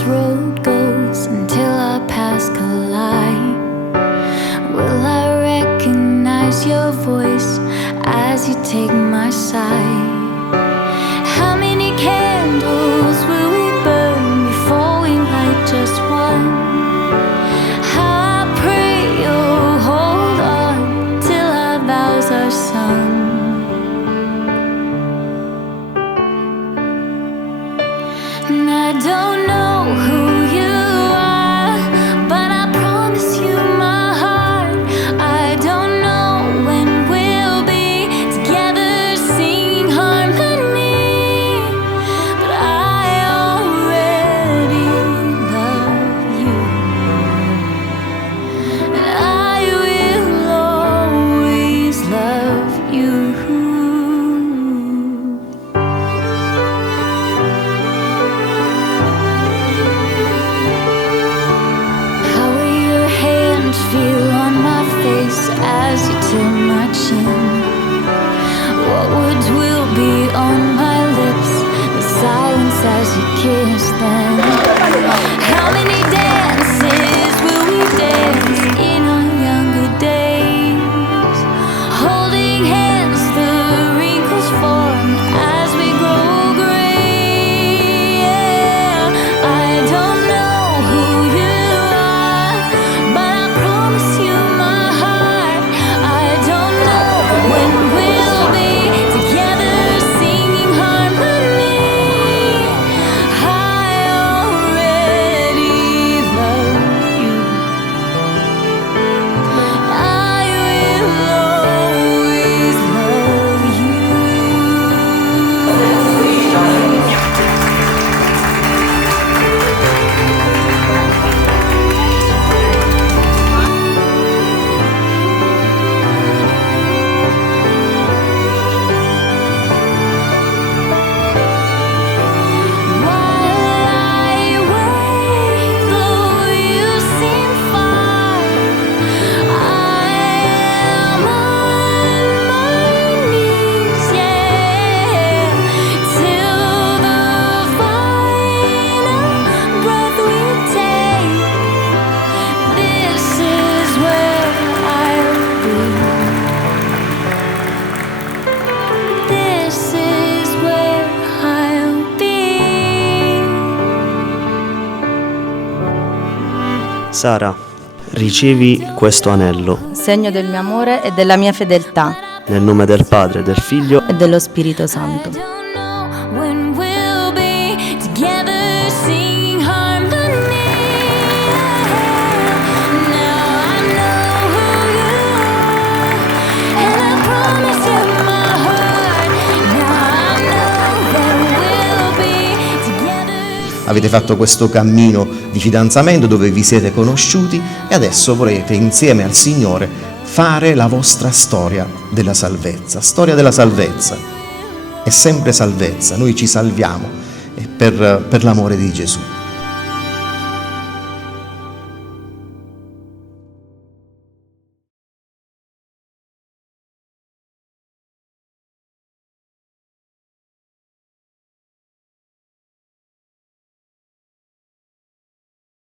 this road goes until our paths collide. Will I recognize your voice as you take my side? How many candles will we burn before we light just one? How I pray you'll hold on till our vows are sung. And I don't know who you are, but I promise you my heart. I don't know when we'll be together singing harmony, but I already love you, and I will always love you. Feel on my face as you tilt my chin. What words will be on my lips? The silence as you kiss them. How many dances will we dance in our younger days? Holding hands, the wrinkles form as we grow gray. Yeah, I don't know who you are, but I promise you my heart. I don't know when we'll be together singing harmony. I already love you. I will always love you. Sara, ricevi questo anello, segno del mio amore e della mia fedeltà, nel nome del Padre, del Figlio e dello Spirito Santo. I don't know when we'll be together singing harmony. Now I know who you are, and I promise you my heart. Now I know that we'll be together. Avete fatto questo cammino di fidanzamento dove vi siete conosciuti e adesso volete insieme al Signore fare la vostra storia della salvezza. Storia della salvezza. È sempre salvezza, noi ci salviamo per l'amore di Gesù.